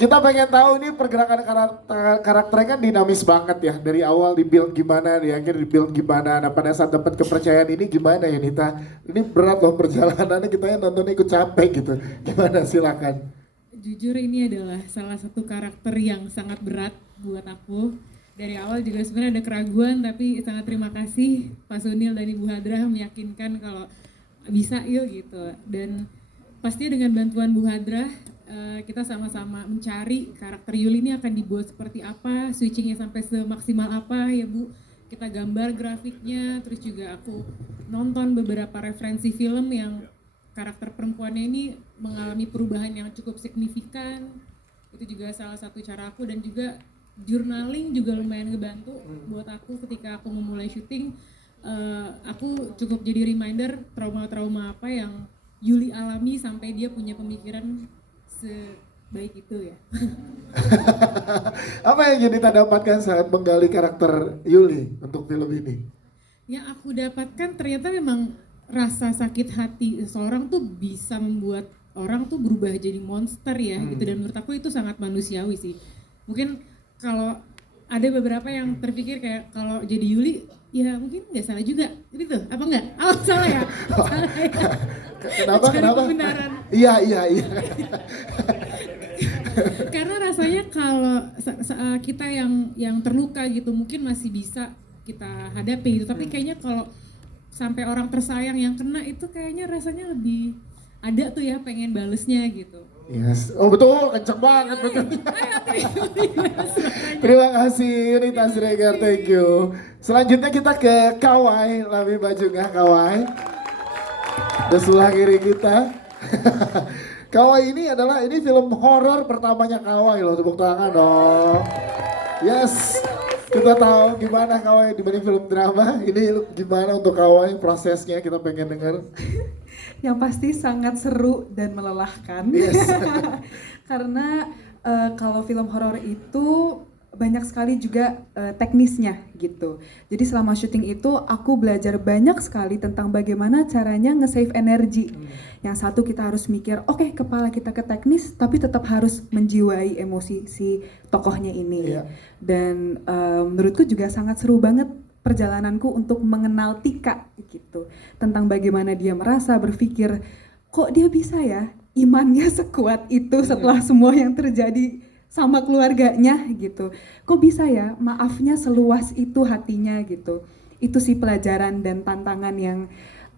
Kita pengen tahu ini pergerakan karakternya kan dinamis banget ya. Dari awal di-build gimana, di akhir di-build gimana. Nah pada saat dapat kepercayaan ini gimana ya Nita? Ini berat loh perjalanannya, kita yang nonton ikut capek gitu. Gimana silakan. Jujur ini adalah salah satu karakter yang sangat berat buat aku. Dari awal juga sebenarnya ada keraguan, tapi sangat terima kasih Pak Sunil dan Ibu Hadra meyakinkan kalau bisa yuk gitu. Dan pastinya dengan bantuan Bu Hadra, kita sama-sama mencari karakter Yuli ini akan dibuat seperti apa, switchingnya sampai semaksimal apa ya Bu. Kita gambar grafiknya, terus juga aku nonton beberapa referensi film yang karakter perempuannya ini mengalami perubahan yang cukup signifikan. Itu juga salah satu cara aku, dan juga journaling juga lumayan ngebantu buat aku ketika aku memulai syuting. Aku cukup jadi reminder trauma-trauma apa yang Yuli alami sampai dia punya pemikiran sebaik itu ya. Apa yang jadi kita dapatkan saat menggali karakter Yuli untuk film ini? Yang aku dapatkan ternyata memang rasa sakit hati seseorang tuh bisa membuat orang tuh berubah jadi monster ya gitu, dan menurut aku itu sangat manusiawi sih. Mungkin kalau ada beberapa yang terpikir kayak kalau jadi Yuli ya mungkin nggak salah juga gitu, apa nggak? Oh salah ya? Salah ya? Kenapa? Kebenaran. Iya. Karena rasanya kalau kita yang terluka gitu mungkin masih bisa kita hadapi gitu, tapi kayaknya kalau sampai orang tersayang yang kena itu kayaknya rasanya lebih ada tuh ya pengen balesnya gitu. Yes. Oh betul, kenceng banget betul. Terima kasih Rita Siregar, thank you. Selanjutnya kita ke Kawai, Lami Bajungah Kawai. Di sebelah kiri kita. Kawai ini film horor pertamanya Kawai loh, tepuk tangan dong. Yes. Kita tahu gimana Kawai dibanding film drama, ini gimana untuk Kawai prosesnya, kita pengen dengar. Yang pasti sangat seru dan melelahkan. Yes. Karena kalau film horor itu banyak sekali juga teknisnya gitu. Jadi selama syuting itu aku belajar banyak sekali tentang bagaimana caranya nge-save energi. Yang satu kita harus mikir, oke, kepala kita ke teknis tapi tetap harus menjiwai emosi si tokohnya ini. Yeah. Dan menurutku juga sangat seru banget perjalananku untuk mengenal Tika gitu, tentang bagaimana dia merasa, berpikir kok dia bisa ya imannya sekuat itu setelah semua yang terjadi sama keluarganya gitu, kok bisa ya maafnya seluas itu hatinya gitu. Itu sih pelajaran dan tantangan yang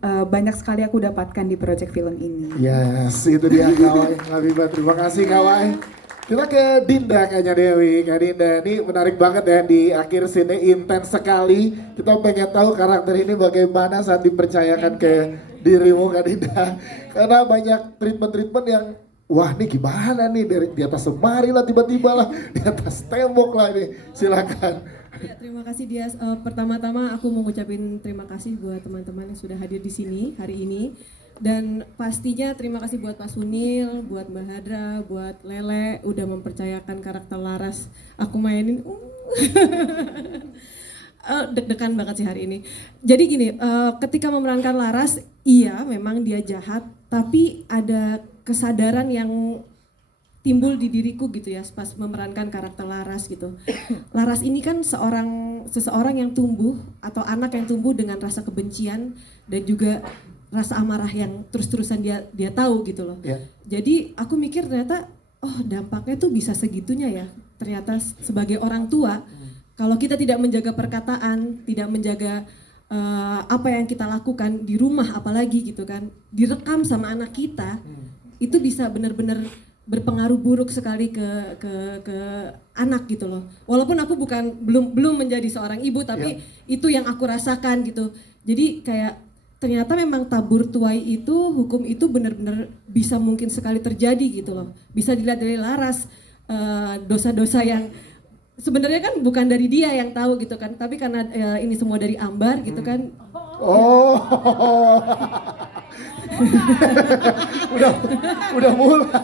banyak sekali aku dapatkan di proyek film ini. Yes, itu dia Kawai Habibah, terima kasih Kawai. Kita ke Dinda kayaknya Dewi. Kak Dinda, ini menarik banget ya, di akhir sini intens sekali. Kita pengen tahu karakter ini bagaimana saat dipercayakan ke dirimu Kak Dinda. Karena banyak treatment-treatment yang wah ini gimana nih, dari di atas lemari lah tiba-tiba lah, di atas tembok lah ini. Silakan. Ya, terima kasih Dias. Pertama-tama aku mau ngucapin terima kasih buat teman-teman yang sudah hadir di sini hari ini. Dan pastinya terima kasih buat Pak Sunil, buat Mbak Hadra, buat Lele udah mempercayakan karakter Laras aku mainin. Deg-degan banget sih hari ini. Jadi gini, ketika memerankan Laras, iya memang dia jahat, tapi ada kesadaran yang timbul di diriku gitu ya pas memerankan karakter Laras gitu. Laras ini kan seseorang yang tumbuh atau anak yang tumbuh dengan rasa kebencian dan juga rasa amarah yang terus-terusan dia tahu gitu loh. Yeah. Jadi aku mikir ternyata oh dampaknya tuh bisa segitunya ya. Ternyata sebagai orang tua kalau kita tidak menjaga perkataan, tidak menjaga apa yang kita lakukan di rumah apalagi gitu kan, direkam sama anak kita, itu bisa benar-benar berpengaruh buruk sekali ke anak gitu loh. Walaupun aku belum menjadi seorang ibu, tapi itu yang aku rasakan gitu. Jadi kayak ternyata memang tabur tuai itu, hukum itu benar-benar bisa mungkin sekali terjadi gitu loh. Bisa dilihat dari Laras, dosa-dosa yang sebenarnya kan bukan dari dia yang tahu gitu kan, tapi karena ini semua dari Ambar gitu kan. Oh. udah mulai.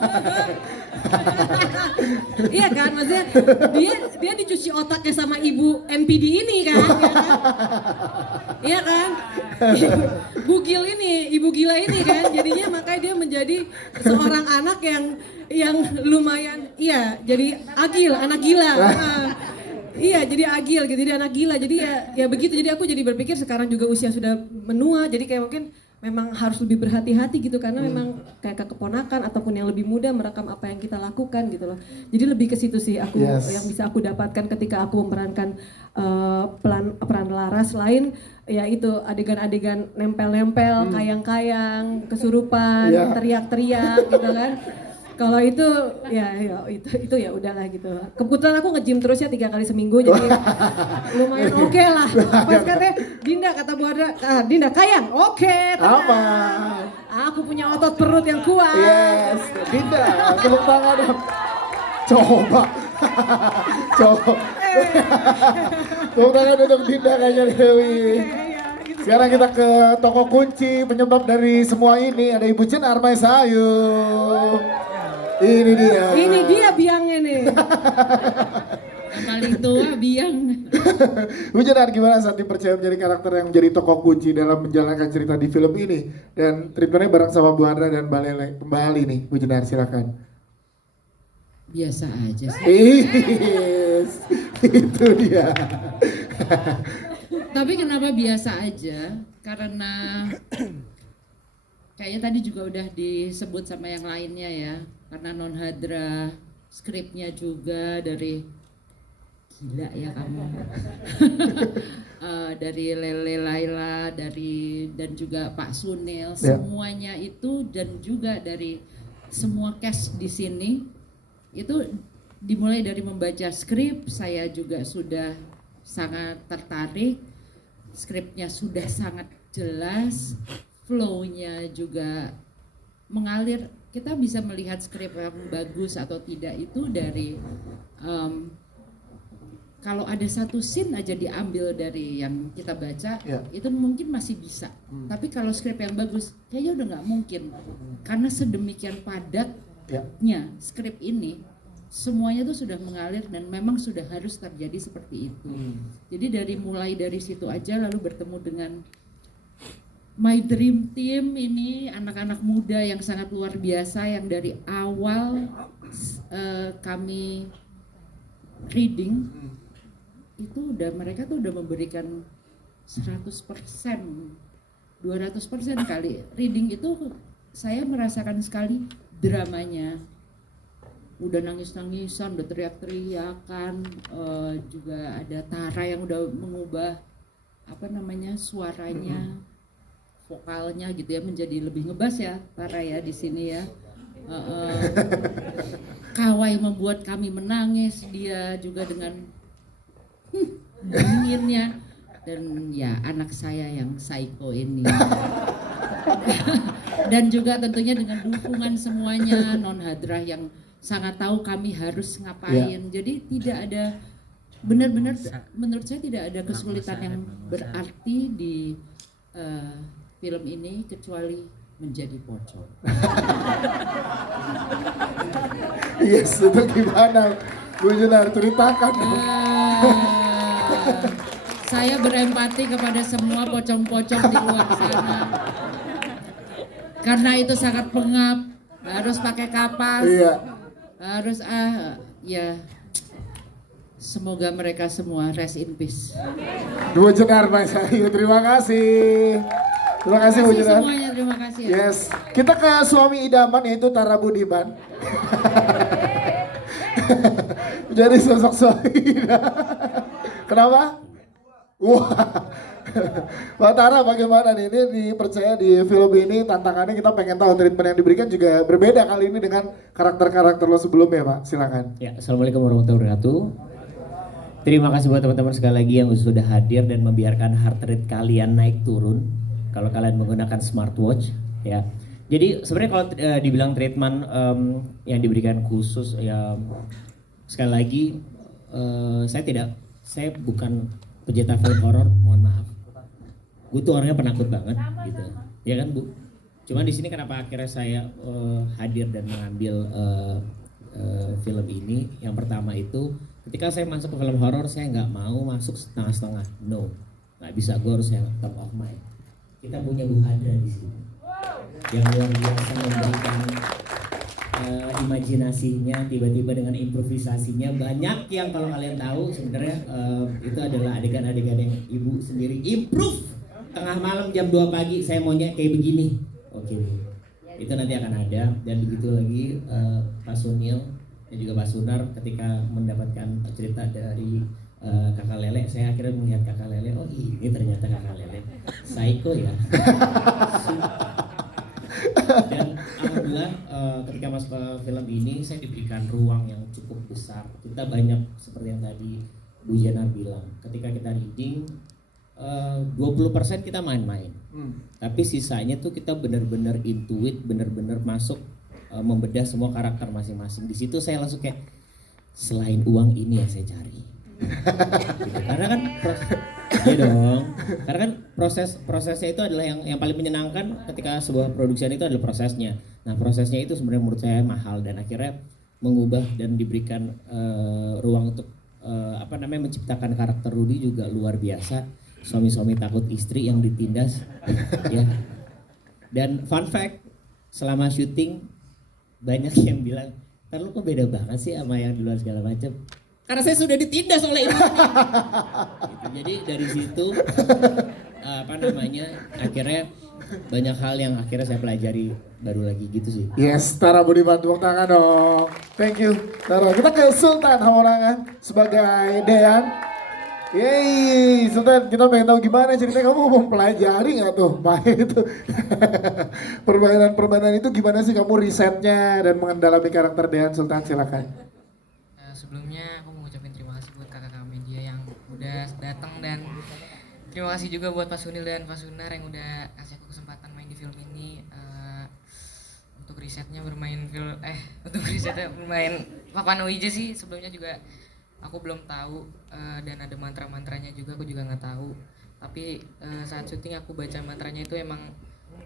Iya kan, maksudnya dia dicuci otaknya sama ibu MPD ini kan, ya kan? Iya kan? bugil ini, ibu gila ini kan, jadinya makanya dia menjadi seorang anak yang lumayan, iya, jadi agil, anak gila. Iya, jadi agil gitu, jadi anak gila. Jadi ya begitu. Jadi aku jadi berpikir sekarang juga usia sudah menua, jadi kayak mungkin memang harus lebih berhati-hati gitu karena memang kayak ke keponakan ataupun yang lebih muda merekam apa yang kita lakukan gitu loh. Jadi lebih ke situ sih aku yang bisa aku dapatkan ketika aku memerankan peran Laras. Lain ya itu adegan-adegan nempel-nempel, kayang-kayang, kesurupan, teriak-teriak gitu kan. Kalau itu ya itu ya udahlah gitu. Kebetulan aku nge-gym terus ya 3 kali seminggu jadi lumayan oke lah. Pas katanya Dinda kata Bu Adra, Dinda kayang, oke. Apa? Aku punya otot perut yang kuat. Yes, Dinda, tepuk tangan dong. Coba. Tepuk tangan untuk Dinda kayaknya Dewi. Sekarang kita ke toko kunci penyebab dari semua ini, ada Ibu Jenar Maisayu. Ini dia biangnya nih. Yang paling tua biang. Bu Jenar, gimana saat dipercaya menjadi karakter yang menjadi tokoh kunci dalam menjalankan cerita di film ini? Dan treatmentnya bareng sama Bu Andra dan Mbak Lele kembali nih, Bu Jenar silakan. Biasa aja sih. Yes, itu dia. Tapi kenapa biasa aja? Karena kayaknya tadi juga udah disebut sama yang lainnya ya. Karena Non Hadra, skripnya juga dari gila ya kamu. Dari Lele Laila, dan juga Pak Sunil, semuanya itu dan juga dari semua cast di sini itu dimulai dari membaca skrip, saya juga sudah sangat tertarik. Skripnya sudah sangat jelas, flow-nya juga mengalir. Kita bisa melihat skrip yang bagus atau tidak itu dari kalau ada satu scene aja diambil dari yang kita baca, itu mungkin masih bisa. Tapi kalau skrip yang bagus, kayaknya udah nggak mungkin. Karena sedemikian padatnya skrip ini, semuanya tuh sudah mengalir dan memang sudah harus terjadi seperti itu. Jadi mulai dari situ aja, lalu bertemu dengan My Dream Team ini, anak-anak muda yang sangat luar biasa yang dari awal kami reading itu mereka tuh udah memberikan 100%, 200% kali. Reading itu saya merasakan sekali dramanya. Udah nangis-nangisan, udah teriak-teriakan, juga ada Tara yang udah mengubah suaranya, vokalnya gitu ya, menjadi lebih ngebas ya Tara ya di sini ya. Kawai membuat kami menangis, dia juga dengan dinginnya, dan ya anak saya yang psycho ini. Dan juga tentunya dengan dukungan semuanya, Non Hadrah yang sangat tahu kami harus ngapain. Jadi tidak ada, benar-benar menurut saya tidak ada kesulitan yang berarti di film ini kecuali menjadi pocong. Yes, itu gimana Bu Jenar, ceritakan. Saya berempati kepada semua pocong-pocong di luar sana. Karena itu sangat pengap, harus pakai kapas. Harus ya. Semoga mereka semua rest in peace. Bu Jenar Maisayu, terima kasih. Terima kasih Bu Jenar. Semuanya terima kasih. Ya. Yes, kita ke suami idaman yaitu Tara Budiman. Jadi sosok suami idaman. Kenapa? Wah, Mbak Tara bagaimana nih? Ini dipercaya di film ini tantangannya, kita pengen tahu treatment yang diberikan juga berbeda kali ini dengan karakter-karakter lo sebelumnya, Pak. Silakan. Ya, Assalamualaikum warahmatullahi wabarakatuh. Terima kasih buat teman-teman sekali lagi yang sudah hadir dan membiarkan heart rate kalian naik turun kalau kalian menggunakan smartwatch ya. Jadi sebenarnya kalau dibilang treatment yang diberikan khusus ya, sekali lagi saya bukan pecinta film horor, mohon maaf. Gue tuh orangnya penakut banget gitu. Ya kan, Bu? Cuman di sini kenapa akhirnya saya hadir dan mengambil film ini? Yang pertama itu ketika saya masuk ke film horor, saya nggak mau masuk setengah-setengah. No, nggak bisa, gue harus yang top of mind. kita punya Bu Hadra di sini yang luar biasa memberikan imajinasinya, tiba-tiba dengan improvisasinya banyak yang kalau kalian tahu sebenarnya itu adalah adegan-adegan yang ibu sendiri improve tengah malam jam 2 pagi saya maunya kayak begini. Oke, itu nanti akan ada. Dan begitu lagi Pak Sunil dan juga Pak Sunar ketika mendapatkan cerita dari Kakak Lele, saya akhirnya melihat Kakak Lele, oh ini ternyata Kakak Lele psycho ya. Dan alhamdulillah ketika masuk ke film ini saya diberikan ruang yang cukup besar. Kita banyak seperti yang tadi Bu Jana bilang, ketika kita reading 20% kita main-main, tapi sisanya tuh kita benar-benar intuit, benar-benar masuk membedah semua karakter masing-masing. Di situ saya langsung kayak selain uang ini yang saya cari. Gitu. Karena kan iya dong. Karena kan prosesnya itu adalah yang paling menyenangkan ketika sebuah produksian itu adalah prosesnya. Nah, prosesnya itu sebenarnya menurut saya mahal dan akhirnya mengubah dan diberikan ruang untuk menciptakan karakter Rudy juga luar biasa. Suami-suami takut istri yang ditindas ya. Dan fun fact, selama syuting banyak yang bilang, "Ntar lu kok beda banget sih sama yang di luar segala macam." Karena saya sudah ditindas oleh ibu. Gitu. Jadi dari situ akhirnya banyak hal yang akhirnya saya pelajari baru lagi gitu sih. Yes, Tara Budiman, tepuk tangan dong. Thank you, Tara. Kita ke Sultan Hamorangan sebagai Dean. Yeay, Sultan, kita pengen tahu gimana ceritanya, kamu mau pelajari nggak tuh main itu? Permainan itu gimana sih kamu risetnya dan mendalami karakter Dean? Sultan, silakan. Sebelumnya aku mau ngucapin terima kasih buat kakak-kakak media yang udah datang, dan terima kasih juga buat Pak Sunil dan Pak Sunar yang udah kasih aku kesempatan main di film ini. Untuk risetnya bermain Papan Wija sih sebelumnya juga aku belum tahu, dan ada mantra-mantranya juga aku juga nggak tahu. Tapi saat syuting aku baca mantranya itu emang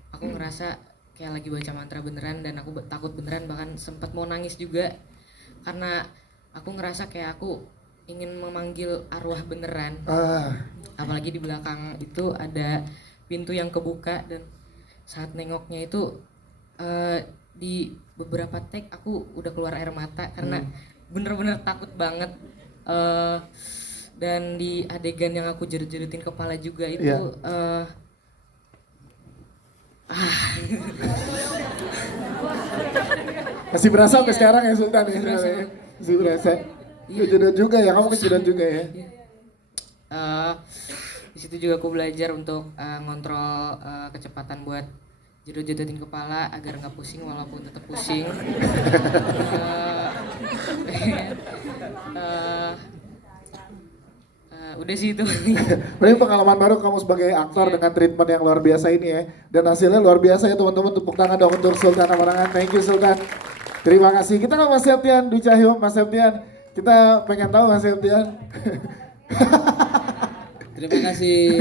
aku ngerasa kayak lagi baca mantra beneran, dan aku takut beneran, bahkan sempat mau nangis juga karena aku ngerasa kayak aku ingin memanggil arwah beneran. Apalagi di belakang itu ada pintu yang kebuka, dan saat nengoknya itu di beberapa take aku udah keluar air mata karena bener-bener takut banget. Dan di adegan yang aku jerit-jeritin kepala juga itu Masih berasa sampai sekarang ya Sultan ya? Berasa. Masih berasa. Kejadian juga ya, kamu kejadian juga ya? Di situ juga aku belajar untuk ngontrol kecepatan buat jedot-jedotin kepala agar nggak pusing walaupun tetap pusing. Udah sih itu. Berarti pengalaman baru kamu sebagai aktor dengan treatment yang luar biasa ini ya. Dan hasilnya luar biasa ya teman-teman, tepuk tangan dong untuk Sultan Hamorangan. Thank you Sultan. Terima kasih. Kita ke Mas Septian Dwi Cahyo. Mas Septian, kita pengen tahu Mas Septian. Terima kasih.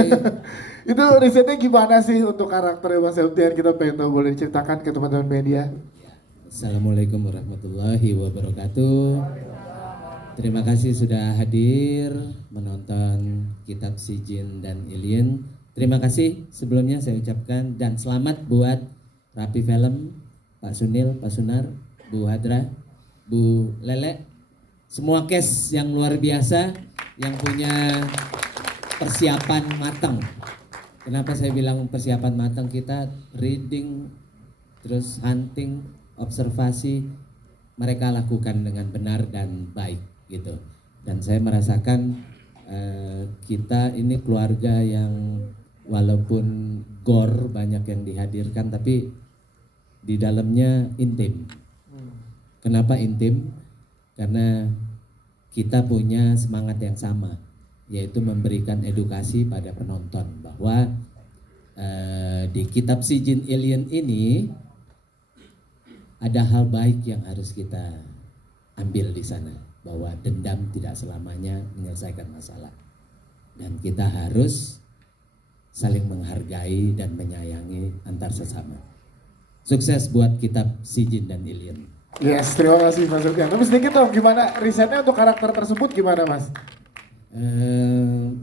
Itu risetnya gimana sih untuk karakter Mas Septian? Kita pengen tahu, boleh diceritakan ke teman-teman media. Assalamualaikum warahmatullahi wabarakatuh. Terima kasih sudah hadir menonton Kitab Si Jin dan Ilien. Terima kasih sebelumnya saya ucapkan, dan selamat buat Rapi Film, Pak Sunil, Pak Sunar, Bu Hadra, Bu Lele, semua cast yang luar biasa yang punya persiapan matang. Kenapa saya bilang persiapan matang? Kita reading, terus hunting, observasi, mereka lakukan dengan benar dan baik gitu. Dan saya merasakan kita ini keluarga yang walaupun gore banyak yang dihadirkan, tapi di dalamnya intim. Kenapa intim? Karena kita punya semangat yang sama, yaitu memberikan edukasi pada penonton bahwa di Kitab Si Jin Ilien ini ada hal baik yang harus kita ambil di sana, bahwa dendam tidak selamanya menyelesaikan masalah, dan kita harus saling menghargai dan menyayangi antar sesama. Sukses buat Kitab Si Jin dan Ilien. Yes, terima kasih Mas Septian. Tapi sedikit dong, gimana risetnya untuk karakter tersebut gimana Mas?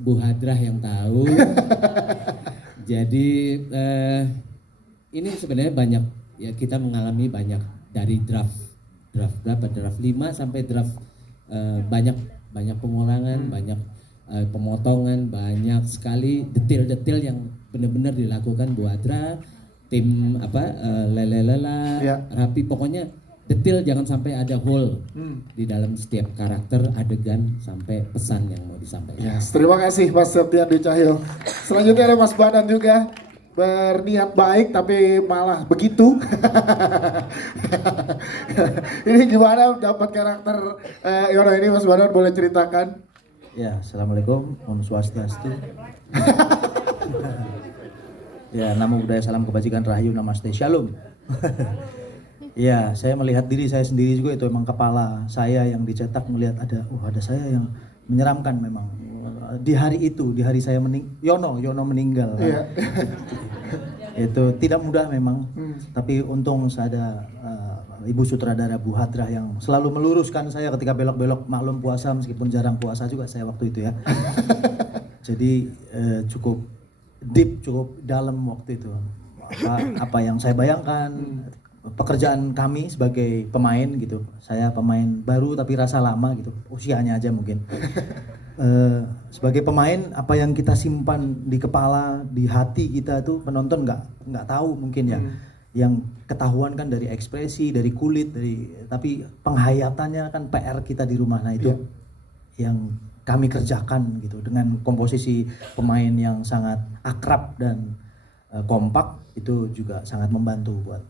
Bu Hadrah yang tahu. Jadi ini sebenarnya banyak ya, kita mengalami banyak dari draft berapa, draft 5 sampai draft banyak pengulangan, banyak pemotongan, banyak sekali detail-detail yang benar-benar dilakukan Bu Adra, tim Lelelela, Ya. Rapi, pokoknya detail, jangan sampai ada hole di dalam setiap karakter, adegan, sampai pesan yang mau disampaikan. Yes, terima kasih Mas Septian Dwi Cahyo. Selanjutnya ada Mas Badan juga, berniat baik tapi malah begitu. Ini gimana dapat karakter Yono ini, Mas Badan boleh ceritakan? Ya, Assalamualaikum, Om Swastiastu. Ya, namo buddhaya, salam kebajikan, rahayu, namaste, shalom. Ya, saya melihat diri saya sendiri juga, itu emang kepala saya yang dicetak, melihat ada saya yang menyeramkan memang. Di hari itu, di hari saya Yono meninggal. Iya. Itu tidak mudah memang, tapi untung saya ada Ibu Sutradara Bu Hadrah yang selalu meluruskan saya ketika belok-belok, maklum puasa meskipun jarang puasa juga saya waktu itu ya. Jadi cukup deep, cukup dalam waktu itu. Apa yang saya bayangkan, pekerjaan kami sebagai pemain gitu. Saya pemain baru tapi rasa lama gitu, usianya aja mungkin. Sebagai pemain, apa yang kita simpan di kepala, di hati kita tuh penonton nggak tahu mungkin ya. Yang ketahuan kan dari ekspresi, dari kulit, tapi penghayatannya kan PR kita di rumah. Nah itu yang kami kerjakan gitu, dengan komposisi pemain yang sangat akrab dan kompak, itu juga sangat membantu buat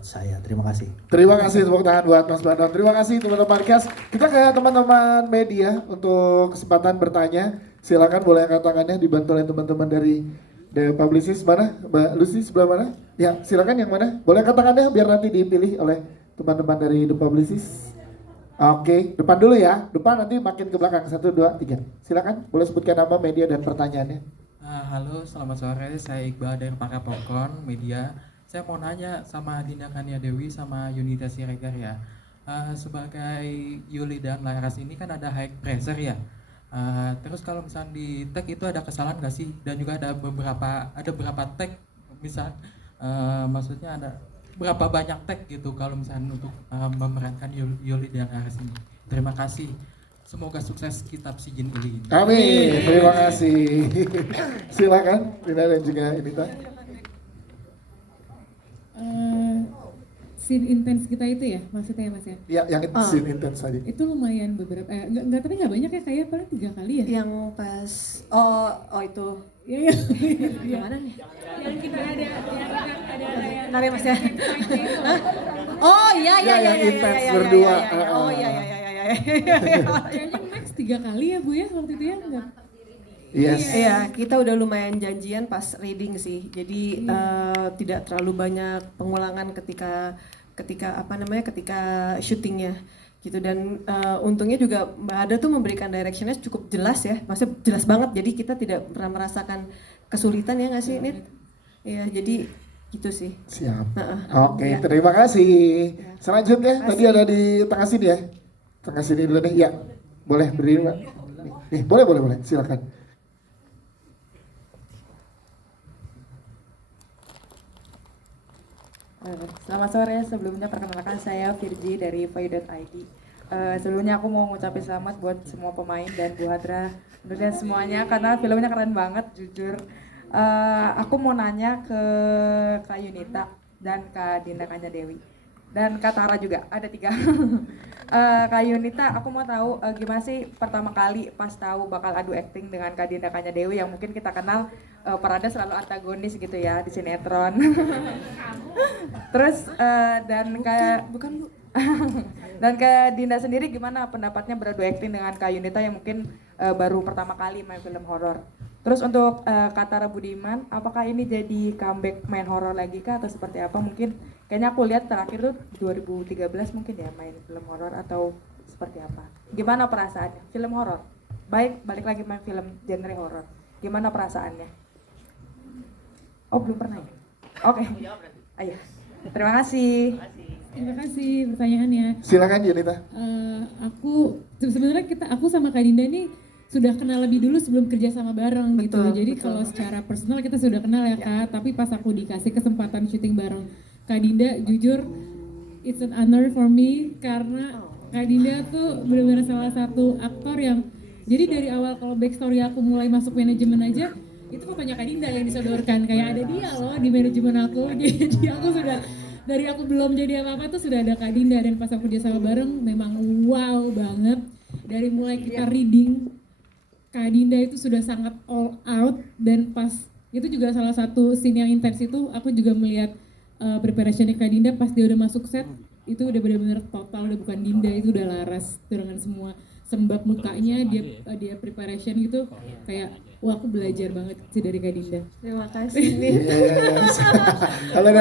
saya. Terima kasih. Terima kasih, tepuk tangan buat Mas Badan. Terima kasih teman-teman cast. Kita ke teman-teman media untuk kesempatan bertanya. Silakan boleh angkat tangannya, dibantu oleh teman-teman dari The Publicist. Mana? Mbak Lucy sebelah mana? Ya, silakan yang mana? Boleh angkat tangannya biar nanti dipilih oleh teman-teman dari The Publicist. Oke, depan dulu ya. Depan, nanti makin ke belakang. 1, 2, 3. Silakan, boleh sebutkan nama, media, dan pertanyaannya. Halo, selamat sore. Saya Iqbal dari Para Popcorn Media. Saya mau nanya sama Dinda Kania Dewi sama Yunita Siregar ya. Sebagai Yuli dan Laras ini kan ada high pressure ya. Terus kalau misalnya di tag itu ada kesalahan nggak sih? Dan juga ada berapa tag, misal maksudnya ada berapa banyak tag gitu kalau misalnya untuk memerankan Yuli dan Laras ini. Terima kasih. Semoga sukses kitab si Jin Ili. Amin, terima kasih. Silakan, Rina dan juga Yunita. Scene intens kita itu ya maksudnya ya Mas ya? Ya, yang itu scene intens aja. Itu lumayan beberapa, tapi nggak banyak ya, kayak paling 3 kali ya? Yang pas itu Iya, iya. yang mana nih? Yang kita ada yang Ntar ya Mas ya. Oh iya. Yang intens berdua. Oh iya. kayaknya max 3 kali ya Bu ya waktu itu ya? Enggak? Yes. Iya, kita udah lumayan janjian pas reading sih. Jadi tidak terlalu banyak pengulangan ketika syutingnya gitu. Dan untungnya juga Mbak Ada tuh memberikan directionnya cukup jelas ya, maksudnya jelas banget. Jadi kita tidak pernah merasakan kesulitan ya nggak sih, Nit? Iya, jadi gitu sih. Siap. Oke, Ya. terima kasih. Selanjutnya Terima tadi kasih. ada di tengah sini ya. Tengah sini dulu nih. Ya, boleh berdiri Mbak. Nih, boleh. Silakan. Selamat sore, sebelumnya perkenalkan saya Virgi dari Voy.id. Sebelumnya aku mau ngucapin selamat buat semua pemain dan Bu Hadra dan semuanya karena filmnya keren banget jujur. Aku mau nanya ke Kak Yunita dan Kak Dinda Kanya Dewi dan Kak Tara juga, ada 3. Kak Yunita, aku mau tahu gimana sih pertama kali pas tahu bakal adu acting dengan Kak Dinda Kanya Dewi yang mungkin kita kenal perannya selalu antagonis gitu ya di sinetron. Terus dan kayak dan Kak Dinda sendiri gimana pendapatnya beradu acting dengan Kak Yunita yang mungkin baru pertama kali main film horor. Terus untuk Kak Tara Budiman, apakah ini jadi comeback main horor lagi kah atau seperti apa? Mungkin kayaknya aku lihat terakhir tuh 2013 mungkin ya main film horor atau seperti apa? Gimana perasaannya? Film horor. Balik lagi main film genre horor. Gimana perasaannya? Oh, belum pernah ya? Oke. Ayo. Terima kasih. Terima kasih pertanyaannya. Silakan Yunita. Aku sebenarnya aku sama Kak Dinda nih sudah kenal lebih dulu sebelum kerja sama bareng gitu. Betul, Jadi betul. kalau secara personal kita sudah kenal ya Kak, tapi pas aku dikasih kesempatan syuting bareng Kak Dinda, jujur it's an honor for me karena Kak Dinda tuh benar-benar salah satu aktor yang, jadi dari awal kalau backstory aku mulai masuk manajemen aja, itu fotonya Kak Dinda yang disodorkan, kayak ada dia loh di manajemen aku. Jadi aku sudah, dari aku belum jadi apa-apa tuh sudah ada Kak Dinda, dan pas aku kerja sama bareng memang wow banget. Dari mulai kita reading, Kak Dinda itu sudah sangat all out, dan pas itu juga salah satu scene yang intens itu aku juga melihat preparationnya Kak Dinda pas dia udah masuk set, itu udah benar-benar total, udah bukan Dinda, itu udah Laras dengan semua sembab mukanya, dia preparation gitu, kayak wah aku belajar banget sih dari Kak Dinda. Terima kasih nih. Kalau